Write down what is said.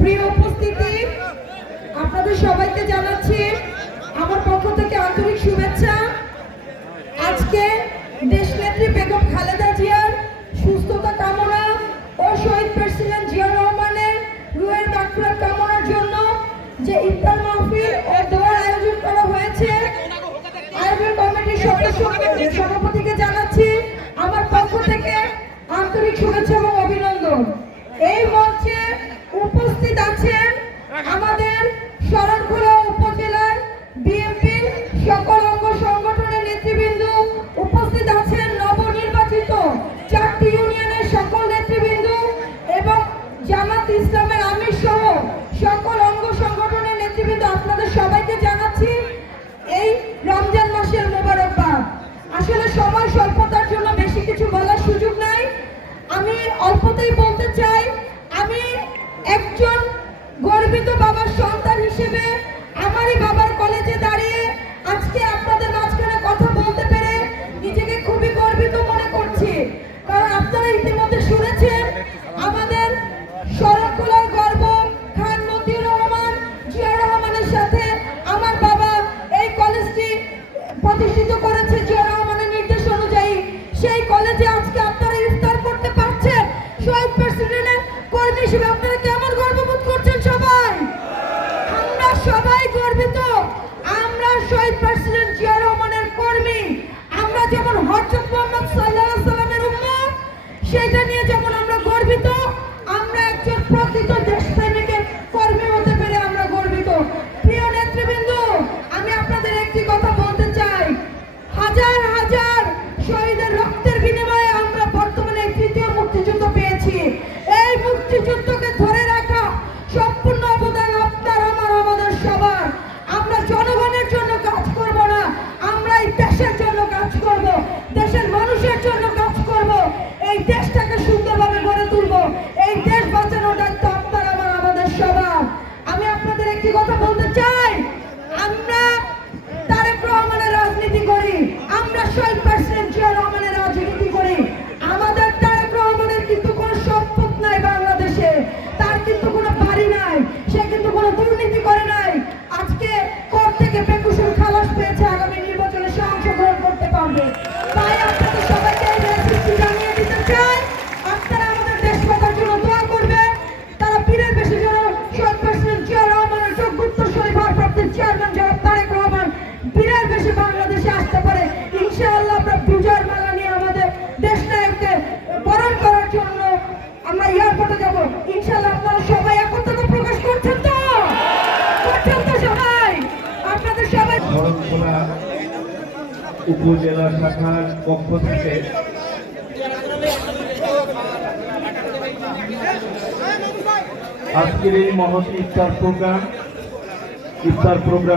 প্রিয় উপস্থিতি, আপনাদের সবাইকে জানাচ্ছি আমার পক্ষ থেকে আন্তরিক শুভেচ্ছা। আজকে দেশনেত্রী বেগম খালেদা জিয়ার সুস্থতা কামনা ও প্রেসিডেন্ট জিয়া রহমানের রুয়ের কামনার জন্য যে ইফতার মাহফিল ও আয়োজন করা হয়েছে সভাপতিকে জানাচ্ছি আমার পক্ষ থেকে আন্তরিক শুভেচ্ছা এবং অভিনন্দন। এই মঞ্চে উপস্থিত আছেন আমাদের শরণখোলা উপজেলার বিএনপির সকল অঙ্গ সংগঠনের নেতৃবৃন্দ। উপস্থিত আছেন নবনির্বাচিত চারটি ইউনিয়নের সকল নেতৃবৃন্দ এবং জামাত ইসলাম অল্পতেই বলতে চাই আমি একজন হিসেবে আপনারা কেমন গর্ববোধ করছেন সবাই? আমরা সবাই গর্বিত। আমরা শহীদ প্রেসিডেন্ট জিয়া রহমানের কর্মী। আমরা যেমন হজরত মোহাম্মদ সাল্লাহ সাল্লামের উম্মত সেটা নিয়ে যেমন আমরা গর্বিত উপজেলা শাখার পক্ষ থেকে আজকের এই মহৎ ইফতার প্রোগ্রাম ইফতার প্রোগ্রাম